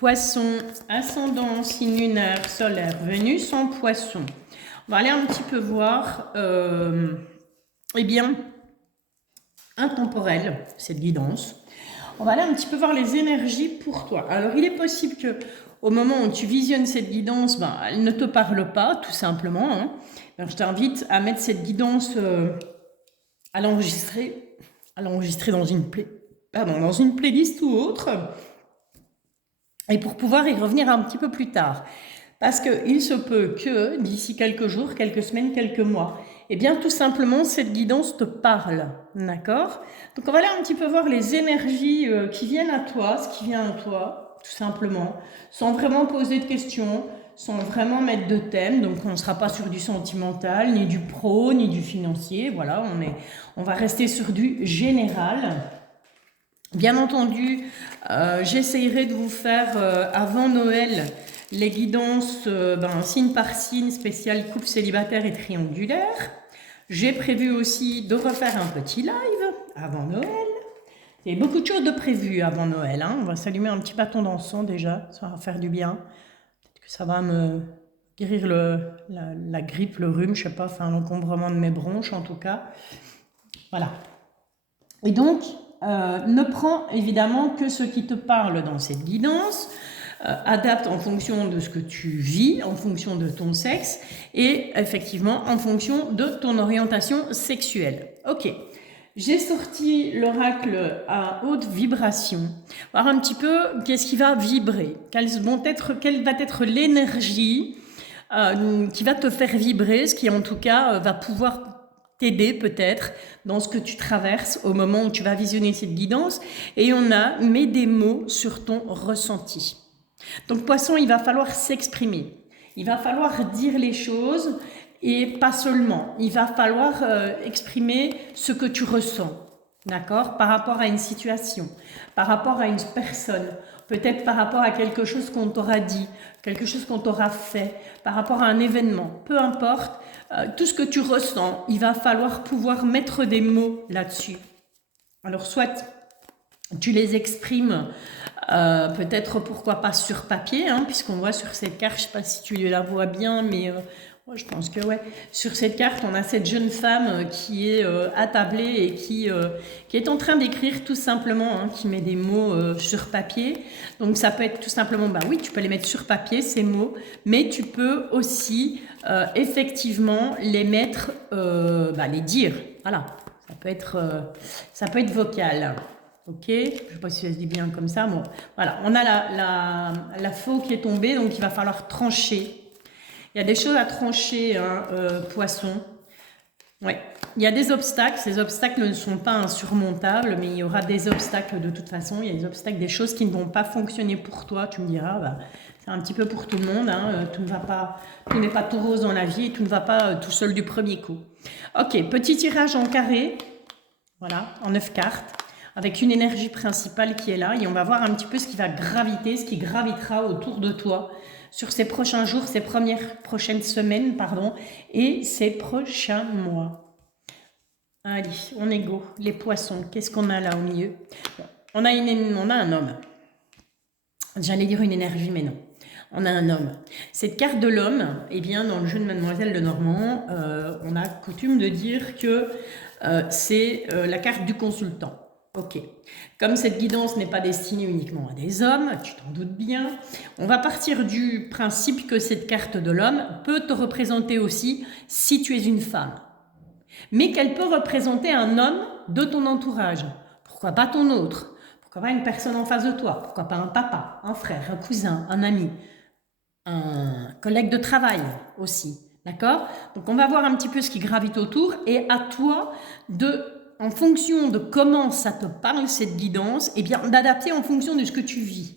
Poisson, ascendant, signe lunaire, solaire, Vénus en poisson. On va aller un petit peu voir, eh bien, intemporel, cette guidance. On va aller un petit peu voir les énergies pour toi. Alors, il est possible que au moment où tu visionnes cette guidance, elle ne te parle pas, tout simplement. Hein. Alors, je t'invite à mettre cette guidance, à l'enregistrer dans une playlist ou autre. Et pour pouvoir y revenir un petit peu plus tard. Parce qu'il se peut que d'ici quelques jours, quelques semaines, quelques mois, eh bien tout simplement cette guidance te parle. D'accord? Donc on va aller un petit peu voir les énergies qui viennent à toi, ce qui vient à toi, tout simplement, sans vraiment poser de questions, sans vraiment mettre de thème. Donc on ne sera pas sur du sentimental, ni du pro, ni du financier. Voilà, on va rester sur du général. Bien entendu, j'essayerai de vous faire avant Noël les guidances signe par signe, spécial couple célibataire et triangulaire. J'ai prévu aussi de refaire un petit live avant Noël. Il y a beaucoup de choses de prévues avant Noël. Hein. On va s'allumer un petit bâton d'encens déjà, ça va faire du bien. Peut-être que ça va me guérir la grippe, le rhume, je sais pas, enfin l'encombrement de mes bronches en tout cas. Voilà. Et donc, ne prends évidemment que ce qui te parle dans cette guidance, adapte en fonction de ce que tu vis, en fonction de ton sexe et effectivement en fonction de ton orientation sexuelle. Ok, j'ai sorti l'oracle à haute vibration, voir un petit peu qu'est-ce qui va vibrer, quelle va être l'énergie qui va te faire vibrer, ce qui en tout cas va pouvoir t'aider peut-être dans ce que tu traverses au moment où tu vas visionner cette guidance. Et on met des mots sur ton ressenti. Donc poisson, il va falloir s'exprimer. Il va falloir dire les choses et pas seulement. Il va falloir exprimer ce que tu ressens. D'accord? Par rapport à une situation, par rapport à une personne, peut-être par rapport à quelque chose qu'on t'aura dit, quelque chose qu'on t'aura fait, par rapport à un événement, peu importe, tout ce que tu ressens, il va falloir pouvoir mettre des mots là-dessus. Alors soit tu les exprimes peut-être pourquoi pas sur papier, hein, puisqu'on voit sur cette carte, je ne sais pas si tu la vois bien, mais je pense que ouais. Sur cette carte, on a cette jeune femme qui est attablée et qui est en train d'écrire tout simplement, hein, qui met des mots sur papier. Donc ça peut être tout simplement, oui, tu peux les mettre sur papier, ces mots, mais tu peux aussi effectivement les mettre, les dire. Voilà, ça peut être vocal. Ok, je ne sais pas si ça se dit bien comme ça. Bon, voilà, on a la faux qui est tombée, donc il va falloir trancher. Il y a des choses à trancher, hein, poisson. Ouais, il y a des obstacles. Ces obstacles ne sont pas insurmontables, mais il y aura des obstacles de toute façon. Il y a des obstacles, des choses qui ne vont pas fonctionner pour toi. Tu me diras, c'est un petit peu pour tout le monde. Hein, tout n'est pas tout rose dans la vie et tout ne va pas tout seul du premier coup. Ok, petit tirage en carré. Voilà, en 9 cartes. Avec une énergie principale qui est là. Et on va voir un petit peu ce qui va graviter, ce qui gravitera autour de toi sur ces prochains jours, ces prochaines semaines, et ces prochains mois. Allez, on est go. Les poissons, qu'est-ce qu'on a là au milieu? On a un homme. J'allais dire une énergie, mais non. On a un homme. Cette carte de l'homme, eh bien, dans le jeu de Mademoiselle Lenormand, on a coutume de dire que c'est la carte du consultant. Ok. Comme cette guidance n'est pas destinée uniquement à des hommes, tu t'en doutes bien, on va partir du principe que cette carte de l'homme peut te représenter aussi si tu es une femme. Mais qu'elle peut représenter un homme de ton entourage. Pourquoi pas ton autre? Pourquoi pas une personne en face de toi? Pourquoi pas un papa, un frère, un cousin, un ami, un collègue de travail aussi. D'accord? Donc on va voir un petit peu ce qui gravite autour et à toi en fonction de comment ça te parle cette guidance, eh bien d'adapter en fonction de ce que tu vis.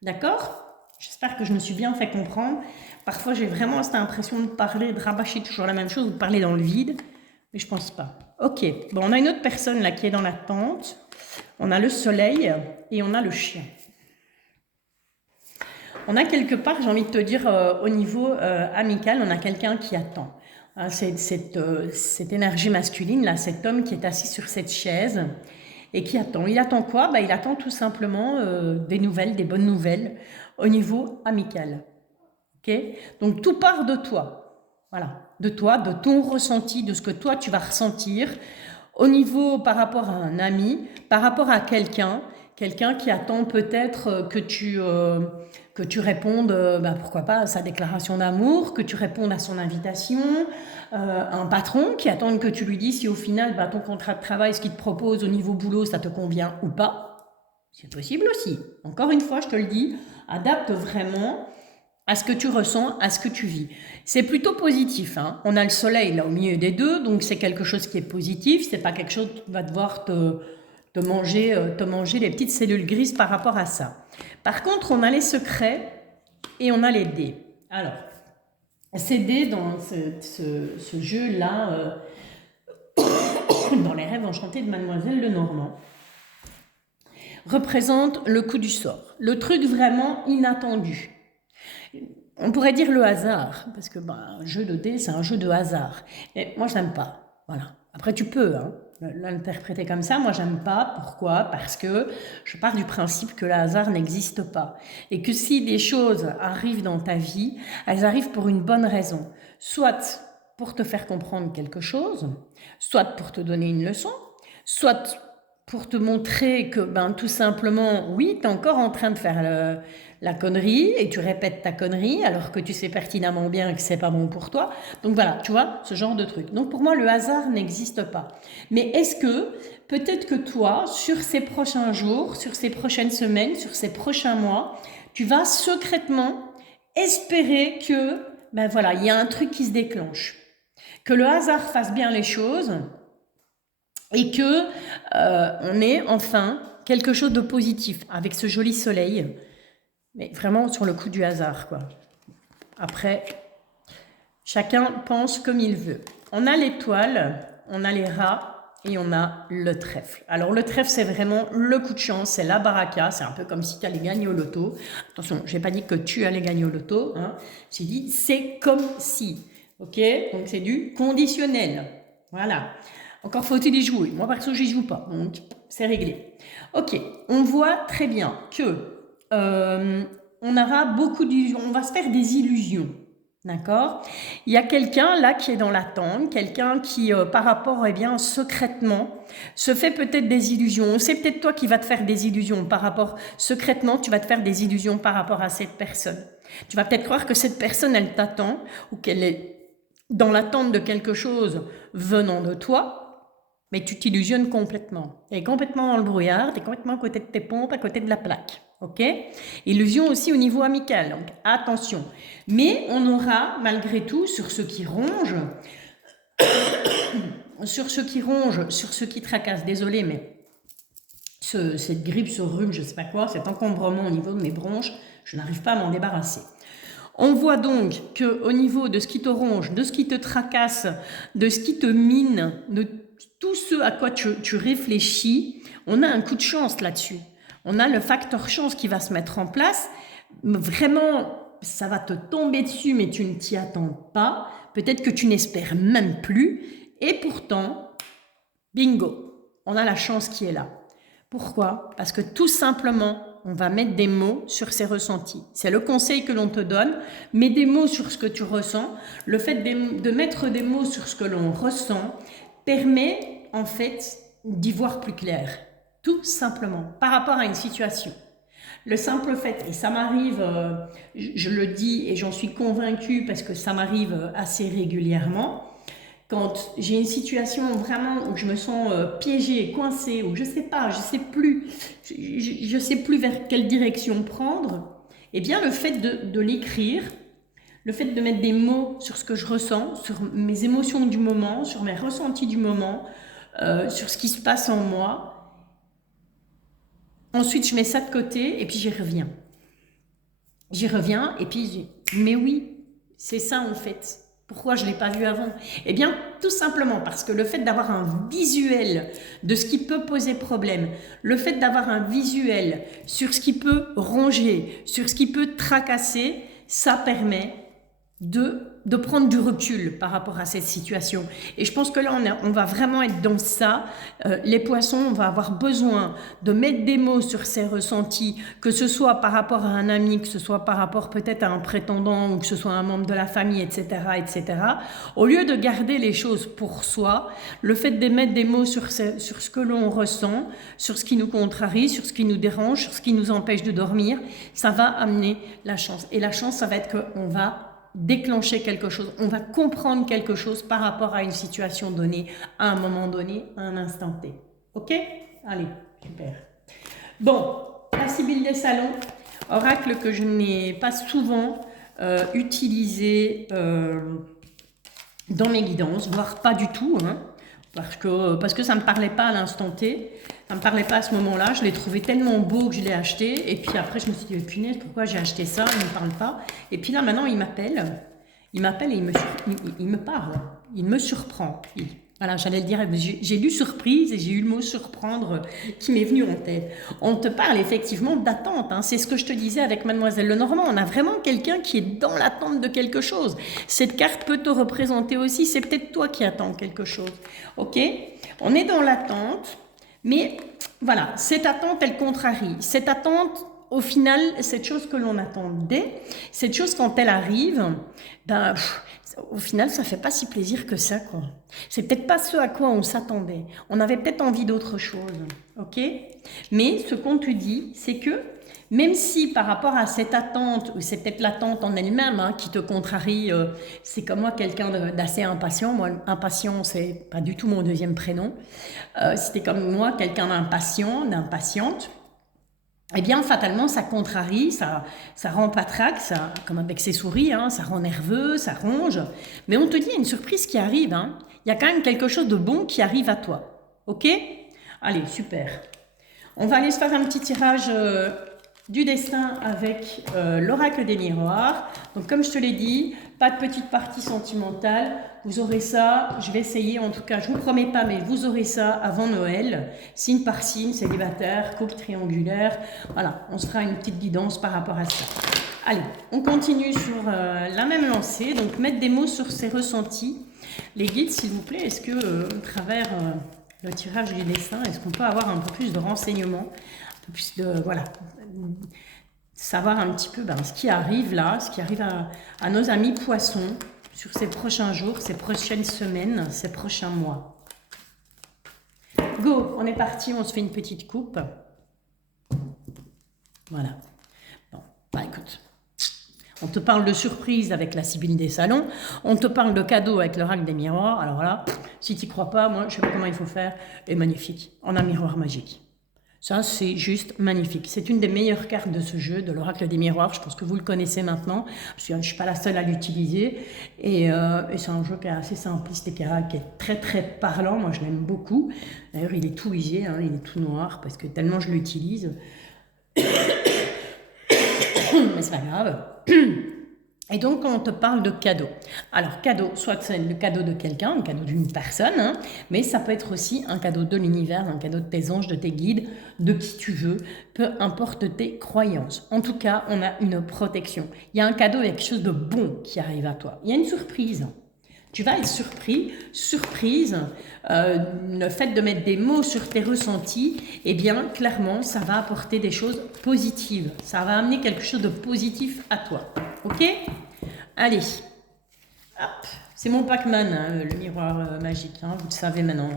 D'accord? J'espère que je me suis bien fait comprendre. Parfois j'ai vraiment cette impression de parler, de rabâcher toujours la même chose, de parler dans le vide, mais je pense pas. Ok, bon, on a une autre personne là qui est dans la tente. On a le soleil et on a le chien. On a quelque part, j'ai envie de te dire, au niveau amical, on a quelqu'un qui attend. Cette énergie masculine, là, cet homme qui est assis sur cette chaise et qui attend. Il attend quoi? Il attend tout simplement des nouvelles, des bonnes nouvelles au niveau amical. Okay, donc tout part de toi, voilà, de toi, de ton ressenti, de ce que toi tu vas ressentir au niveau par rapport à un ami, par rapport à quelqu'un qui attend peut-être que tu répondes, pourquoi pas à sa déclaration d'amour, que tu répondes à son invitation, un patron qui attend que tu lui dises si au final ton contrat de travail, ce qu'il te propose au niveau boulot, ça te convient ou pas. C'est possible aussi. Encore une fois, je te le dis, adapte vraiment à ce que tu ressens, à ce que tu vis. C'est plutôt positif, hein. On a le soleil là au milieu des deux, donc c'est quelque chose qui est positif, c'est pas quelque chose qui va devoir te manger les petites cellules grises par rapport à ça. Par contre, on a les secrets et on a les dés. Alors, ces dés dans ce jeu-là, dans les rêves enchantés de Mademoiselle Lenormand, représentent le coup du sort, le truc vraiment inattendu. On pourrait dire le hasard, parce que un jeu de dés, c'est un jeu de hasard. Mais moi, je n'aime pas. Voilà. Après, tu peux l'interpréter comme ça. Moi, j'aime pas. Pourquoi? Parce que je pars du principe que le hasard n'existe pas. Et que si des choses arrivent dans ta vie, elles arrivent pour une bonne raison. Soit pour te faire comprendre quelque chose, soit pour te donner une leçon, soit pour te montrer que, tout simplement, oui, tu es encore en train de faire la connerie et tu répètes ta connerie alors que tu sais pertinemment bien que c'est pas bon pour toi. Donc voilà, tu vois, ce genre de truc. Donc pour moi, le hasard n'existe pas. Mais est-ce que peut-être que toi, sur ces prochains jours, sur ces prochaines semaines, sur ces prochains mois, tu vas secrètement espérer que, il y a un truc qui se déclenche. Que le hasard fasse bien les choses et que on ait enfin quelque chose de positif avec ce joli soleil. Mais vraiment sur le coup du hasard, quoi. Après, chacun pense comme il veut. On a l'étoile, on a les rats et on a le trèfle. Alors le trèfle, c'est vraiment le coup de chance, c'est la baraka, c'est un peu comme si tu allais gagner au loto. Attention, je n'ai pas dit que tu allais gagner au loto, hein. J'ai dit c'est comme si. Ok? Donc c'est du conditionnel. Voilà. Encore faut-il y jouer. Moi, perso, j'y joue pas. Donc, c'est réglé. Ok, on voit très bien que on aura beaucoup d'illusions. On va se faire des illusions. D'accord? Il y a quelqu'un là qui est dans l'attente, quelqu'un qui, par rapport, secrètement, se fait peut-être des illusions. C'est peut-être toi qui vas te faire des illusions par rapport, secrètement, tu vas te faire des illusions par rapport à cette personne. Tu vas peut-être croire que cette personne, elle t'attend ou qu'elle est dans l'attente de quelque chose venant de toi. Mais tu t'illusionnes complètement. Tu es complètement dans le brouillard, tu es complètement à côté de tes pompes, à côté de la plaque. Ok? Illusion aussi au niveau amical, donc attention. Mais on aura, malgré tout, sur ceux qui rongent, sur ceux qui tracassent, désolé, mais cette grippe, ce rhume, je sais pas quoi, cet encombrement au niveau de mes bronches, je n'arrive pas à m'en débarrasser. On voit donc qu'au niveau de ce qui te ronge, de ce qui te tracasse, de ce qui te mine, de tout ce à quoi tu réfléchis, on a un coup de chance là-dessus. On a le facteur chance qui va se mettre en place. Vraiment, ça va te tomber dessus, mais tu ne t'y attends pas. Peut-être que tu n'espères même plus. Et pourtant, bingo, on a la chance qui est là. Pourquoi? Parce que tout simplement, on va mettre des mots sur ces ressentis. C'est le conseil que l'on te donne. Mets des mots sur ce que tu ressens. Le fait de mettre des mots sur ce que l'on ressent permet en fait d'y voir plus clair. Tout simplement, par rapport à une situation. Le simple fait, et ça m'arrive, je le dis et j'en suis convaincue parce que ça m'arrive assez régulièrement, quand j'ai une situation vraiment où je me sens piégée, coincée, ou je sais plus vers quelle direction prendre, eh bien le fait de l'écrire, le fait de mettre des mots sur ce que je ressens, sur mes émotions du moment, sur mes ressentis du moment, sur ce qui se passe en moi, ensuite je mets ça de côté et puis j'y reviens. Et puis mais oui, c'est ça en fait. Pourquoi je ne l'ai pas vu avant? Eh bien, tout simplement parce que le fait d'avoir un visuel de ce qui peut poser problème, le fait d'avoir un visuel sur ce qui peut ronger, sur ce qui peut tracasser, ça permet de prendre du recul par rapport à cette situation. Et je pense que là, on va vraiment être dans ça. Les poissons, on va avoir besoin de mettre des mots sur ces ressentis, que ce soit par rapport à un ami, que ce soit par rapport peut-être à un prétendant, ou que ce soit un membre de la famille, etc., etc. Au lieu de garder les choses pour soi, le fait de mettre des mots sur ce que l'on ressent, sur ce qui nous contrarie, sur ce qui nous dérange, sur ce qui nous empêche de dormir, ça va amener la chance. Et la chance, ça va être qu'on va déclencher quelque chose, on va comprendre quelque chose par rapport à une situation donnée, à un moment donné, à un instant T. Ok? Allez, super. Bon, la Sibylle des Salons, oracle que je n'ai pas souvent utilisé dans mes guidances, voire pas du tout, hein, parce que ça ne me parlait pas à l'instant T. Ça ne me parlait pas à ce moment-là, je l'ai trouvé tellement beau que je l'ai acheté, et puis après je me suis dit, punaise, pourquoi j'ai acheté ça, il ne me parle pas. Et puis là maintenant il m'appelle et il me parle, il me surprend. Voilà, j'allais le dire, j'ai lu surprise et j'ai eu le mot surprendre qui m'est venu en tête. On te parle effectivement d'attente, hein. C'est ce que je te disais avec Mademoiselle Lenormand, on a vraiment quelqu'un qui est dans l'attente de quelque chose. Cette carte peut te représenter aussi, c'est peut-être toi qui attends quelque chose, ok? On est dans l'attente. Mais voilà, cette attente, elle contrarie. Cette attente, au final, cette chose que l'on attendait, cette chose quand elle arrive, ben, au final, ça fait pas si plaisir que ça, quoi. C'est peut-être pas ce à quoi on s'attendait. On avait peut-être envie d'autre chose, ok? Mais ce qu'on te dit, c'est que même si par rapport à cette attente, ou c'est peut-être l'attente en elle-même hein, qui te contrarie, c'est comme moi quelqu'un d'assez impatient. Moi, impatient, c'est pas du tout mon deuxième prénom. C'était comme moi quelqu'un d'impatient, d'impatiente. Eh bien, fatalement, ça contrarie, ça rend patraque, ça, comme avec ses souris, hein, ça rend nerveux, ça ronge. Mais on te dit, il y a une surprise qui arrive. Hein. Il y a quand même quelque chose de bon qui arrive à toi. Ok? Allez, super. On va aller se faire un petit tirage du destin avec l'oracle des miroirs. Donc comme je te l'ai dit, pas de petite partie sentimentale, vous aurez ça, je vais essayer en tout cas, je vous promets pas, mais vous aurez ça avant Noël, signe par signe, célibataire, couple triangulaire, voilà, on se fera une petite guidance par rapport à ça. Allez, on continue sur la même lancée, donc mettre des mots sur ses ressentis. Les guides, s'il vous plaît, est-ce que à travers le tirage du destin, est-ce qu'on peut avoir un peu plus de renseignements, un peu plus de, voilà, savoir un petit peu ce qui arrive là, ce qui arrive à nos amis poissons sur ces prochains jours, ces prochaines semaines, ces prochains mois. Go, on est parti, on se fait une petite coupe. Voilà. Bon, bah écoute, on te parle de surprise avec la Sibylle des Salons, on te parle de cadeau avec l'oracle des miroirs. Alors là, si tu n'y crois pas, moi je sais pas comment il faut faire, et magnifique, on a un miroir magique. Ça, c'est juste magnifique. C'est une des meilleures cartes de ce jeu, de l'oracle des miroirs. Je pense que vous le connaissez maintenant, parce que je ne suis pas la seule à l'utiliser. Et c'est un jeu qui est assez simpliste et qui est très très parlant. Moi, je l'aime beaucoup. D'ailleurs, il est tout usé, hein, il est tout noir, parce que tellement je l'utilise. Mais c'est pas grave. Et donc, on te parle de cadeau. Alors, cadeau, soit c'est le cadeau de quelqu'un, le cadeau d'une personne, hein, mais ça peut être aussi un cadeau de l'univers, un cadeau de tes anges, de tes guides, de qui tu veux, peu importe tes croyances. En tout cas, on a une protection. Il y a un cadeau, il y a quelque chose de bon qui arrive à toi. Il y a une surprise. Tu vas être surprise, le fait de mettre des mots sur tes ressentis, eh bien, clairement, ça va apporter des choses positives. Ça va amener quelque chose de positif à toi. Ok? Allez. Hop. C'est mon Pac-Man, hein, le miroir magique. Hein, vous le savez maintenant.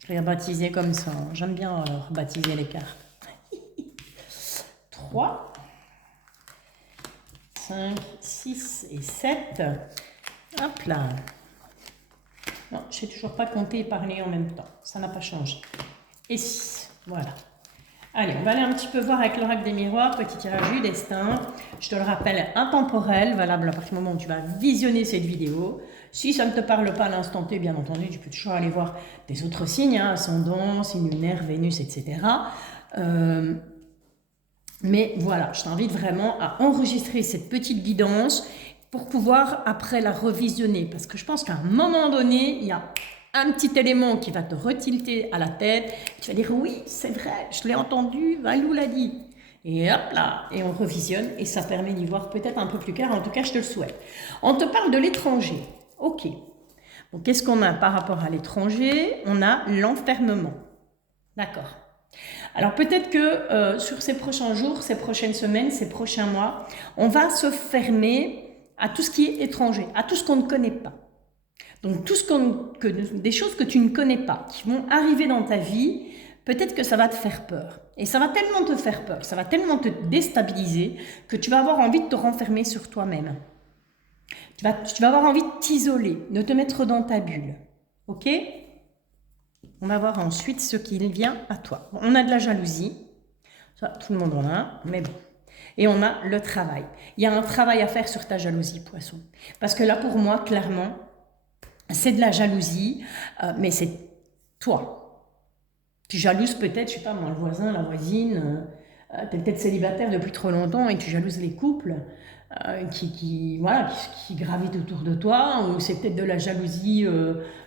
Je l'ai rebaptisé comme ça. J'aime bien rebaptiser les cartes. 3, 5, 6 et 7. Hop là. Non, je ne sais toujours pas compter et parler en même temps. Ça n'a pas changé. Et 6. Voilà. Allez, on va aller un petit peu voir avec l'oracle des miroirs, petit tirage du destin. Je te le rappelle, intemporel, valable à partir du moment où tu vas visionner cette vidéo. Si ça ne te parle pas à l'instant T, bien entendu, tu peux toujours aller voir des autres signes, hein, ascendant, signe lunaire, Vénus, etc. Mais voilà, je t'invite vraiment à enregistrer cette petite guidance pour pouvoir après la revisionner. Parce que je pense qu'à un moment donné, il y a un petit élément qui va te retilter à la tête. Tu vas dire, oui, c'est vrai, je l'ai entendu, Valou l'a dit. Et hop là, et on revisionne, et ça permet d'y voir peut-être un peu plus clair, en tout cas je te le souhaite. On te parle de l'étranger, ok. Donc qu'est-ce qu'on a par rapport à l'étranger? On a l'enfermement, d'accord. Alors peut-être que sur ces prochains jours, ces prochaines semaines, ces prochains mois, on va se fermer à tout ce qui est étranger, à tout ce qu'on ne connaît pas. Donc des choses que tu ne connais pas, qui vont arriver dans ta vie, peut-être que ça va te faire peur. Et ça va tellement te faire peur, ça va tellement te déstabiliser que tu vas avoir envie de te renfermer sur toi-même. Tu vas avoir envie de t'isoler, de te mettre dans ta bulle. Ok ? On va voir ensuite ce qui vient à toi. On a de la jalousie, ça, tout le monde en a, mais bon. Et on a le travail. Il y a un travail à faire sur ta jalousie, poisson. Parce que là, pour moi, clairement, c'est de la jalousie, mais c'est toi. Tu jalouses peut-être, je sais pas moi, le voisin, la voisine, tu es peut-être célibataire depuis trop longtemps et tu jalouses les couples qui gravitent autour de toi, ou c'est peut-être de la jalousie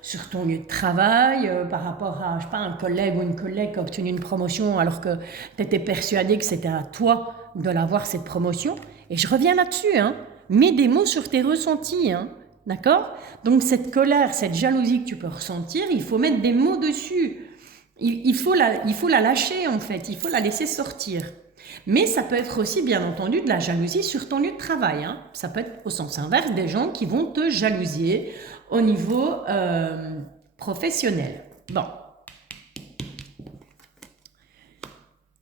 sur ton lieu de travail par rapport à, je sais pas, un collègue ou une collègue qui a obtenu une promotion alors que tu étais persuadé que c'était à toi de l'avoir cette promotion. Et je reviens là-dessus, hein. Mets des mots sur tes ressentis, hein. D'accord? Donc cette colère, cette jalousie que tu peux ressentir, il faut mettre des mots dessus. Il faut la lâcher en fait, il faut la laisser sortir. Mais ça peut être aussi bien entendu de la jalousie sur ton lieu de travail. Hein. Ça peut être au sens inverse des gens qui vont te jalousier au niveau professionnel. Bon.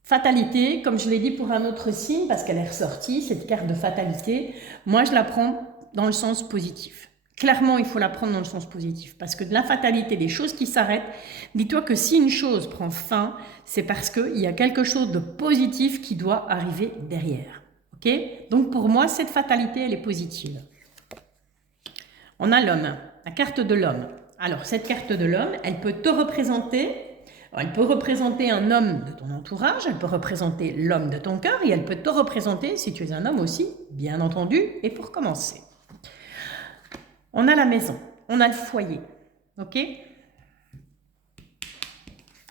Fatalité, comme je l'ai dit pour un autre signe, parce qu'elle est ressortie, cette carte de fatalité, moi je la prends dans le sens positif. Clairement, il faut la prendre dans le sens positif, parce que de la fatalité, des choses qui s'arrêtent, dis-toi que si une chose prend fin, c'est parce qu'il y a quelque chose de positif qui doit arriver derrière. Ok ? Donc pour moi, cette fatalité, elle est positive. On a l'homme, la carte de l'homme. Alors cette carte de l'homme, elle peut te représenter... Elle peut représenter un homme de ton entourage, elle peut représenter l'homme de ton cœur, et elle peut te représenter, si tu es un homme aussi, bien entendu, et pour commencer. On a la maison, on a le foyer, ok?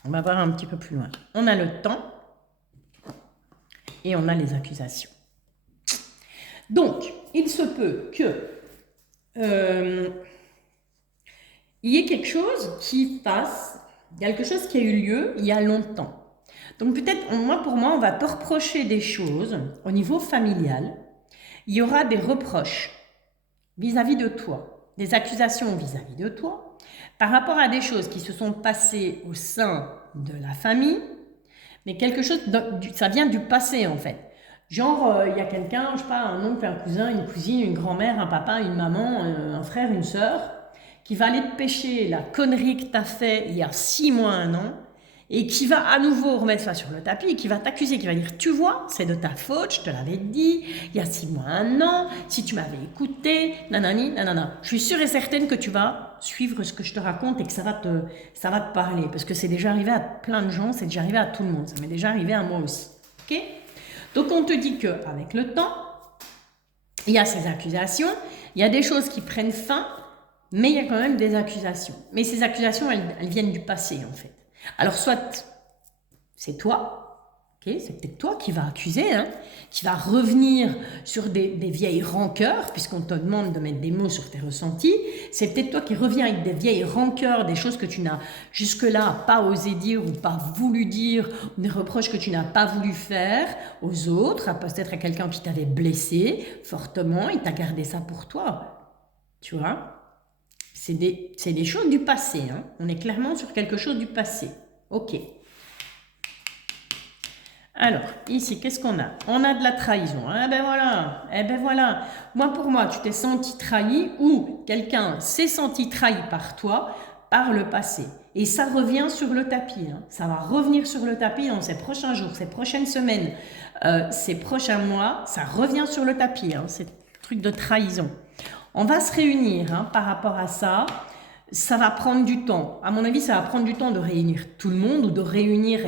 On va voir un petit peu plus loin. On a le temps et on a les accusations. Donc, il se peut que il y ait quelque chose qui passe, quelque chose qui a eu lieu il y a longtemps. Donc peut-être, pour moi, on va te reprocher des choses au niveau familial. Il y aura des reproches vis-à-vis de toi. Des accusations vis-à-vis de toi, par rapport à des choses qui se sont passées au sein de la famille, mais quelque chose, ça vient du passé en fait. Genre, il y a quelqu'un, je sais pas, un oncle, un cousin, une cousine, une grand-mère, un papa, une maman, un frère, une sœur, qui va aller te pêcher la connerie que tu as fait il y a 6 mois, 1 an, et qui va à nouveau remettre ça sur le tapis et qui va t'accuser, qui va dire « Tu vois, c'est de ta faute, je te l'avais dit, il y a 6 mois, 1 an, si tu m'avais écouté, nanani, nanana. » Je suis sûre et certaine que tu vas suivre ce que je te raconte et que ça va te parler, parce que c'est déjà arrivé à plein de gens, c'est déjà arrivé à tout le monde, ça m'est déjà arrivé à moi aussi. Ok ? Donc on te dit qu'avec le temps, il y a ces accusations, il y a des choses qui prennent fin, mais il y a quand même des accusations. Mais ces accusations, elles viennent du passé en fait. Alors soit c'est toi, okay, c'est peut-être toi qui vas accuser, hein, qui va revenir sur des vieilles rancœurs, puisqu'on te demande de mettre des mots sur tes ressentis, c'est peut-être toi qui reviens avec des vieilles rancœurs, des choses que tu n'as jusque-là pas osé dire ou pas voulu dire, des reproches que tu n'as pas voulu faire aux autres, peut-être à quelqu'un qui t'avait blessé fortement, il t'a gardé ça pour toi, tu vois. C'est des choses du passé. Hein. On est clairement sur quelque chose du passé. Ok. Alors, ici, qu'est-ce qu'on a? On a de la trahison. Eh ben voilà. Eh ben voilà. Pour moi, tu t'es senti trahi ou quelqu'un s'est senti trahi par toi par le passé. Et ça revient sur le tapis. Hein. Ça va revenir sur le tapis dans ces prochains jours, ces prochaines semaines, ces prochains mois. Ça revient sur le tapis. Hein, ces trucs de trahison. On va se réunir hein, par rapport à ça. Ça va prendre du temps. À mon avis, ça va prendre du temps de réunir tout le monde ou de réunir,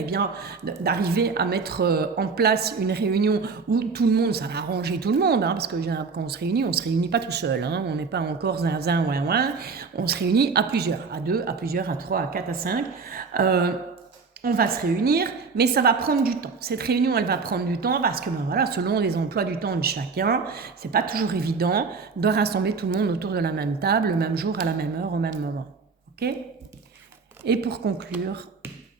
d'arriver à mettre en place une réunion où tout le monde, ça va arranger tout le monde. Hein, parce que quand on se réunit pas tout seul. Hein, on n'est pas encore zinzin, ouin. On se réunit à plusieurs, à 2, à plusieurs, à 3, à 4, à 5. on va se réunir, mais ça va prendre du temps. Cette réunion, elle va prendre du temps parce que, ben voilà, selon les emplois du temps de chacun, c'est pas toujours évident de rassembler tout le monde autour de la même table, le même jour, à la même heure, au même moment. Ok? Et pour conclure,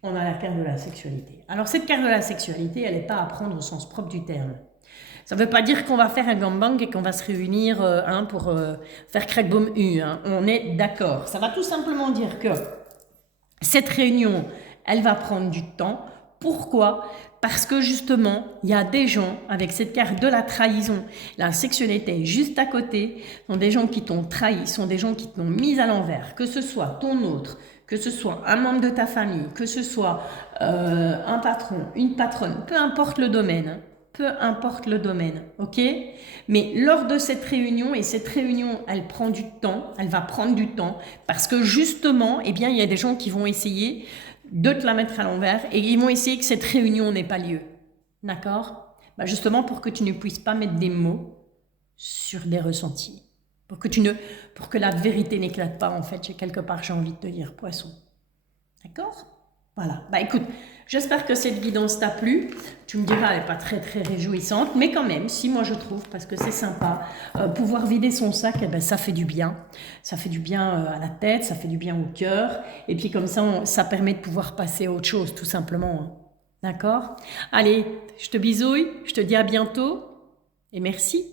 on a la carte de la sexualité. Alors cette carte de la sexualité, elle n'est pas à prendre au sens propre du terme. Ça ne veut pas dire qu'on va faire un gangbang et qu'on va se réunir pour faire crack boom U. On est d'accord. Ça va tout simplement dire que cette réunion, elle va prendre du temps. Pourquoi? Parce que justement, il y a des gens avec cette carte de la trahison, la sexualité juste à côté, sont des gens qui t'ont trahi, sont des gens qui t'ont mis à l'envers, que ce soit ton autre, que ce soit un membre de ta famille, que ce soit un patron, une patronne, peu importe le domaine. Peu importe le domaine, ok? Mais lors de cette réunion, et cette réunion, elle prend du temps, elle va prendre du temps, parce que justement, eh bien, il y a des gens qui vont essayer de te la mettre à l'envers, et ils vont essayer que cette réunion n'ait pas lieu. D'accord? Bah justement, pour que tu ne puisses pas mettre des mots sur des ressentis. Pour que la vérité n'éclate pas, en fait, quelque part, j'ai envie de te dire, poisson. D'accord? Voilà. Bah écoute, j'espère que cette guidance t'a plu. Tu me diras, elle n'est pas très très réjouissante, mais quand même, si moi je trouve, parce que c'est sympa, pouvoir vider son sac, eh ben, ça fait du bien. Ça fait du bien à la tête, ça fait du bien au cœur. Et puis comme ça, ça permet de pouvoir passer à autre chose, tout simplement. D'accord? Allez, je te bisouille, je te dis à bientôt et merci.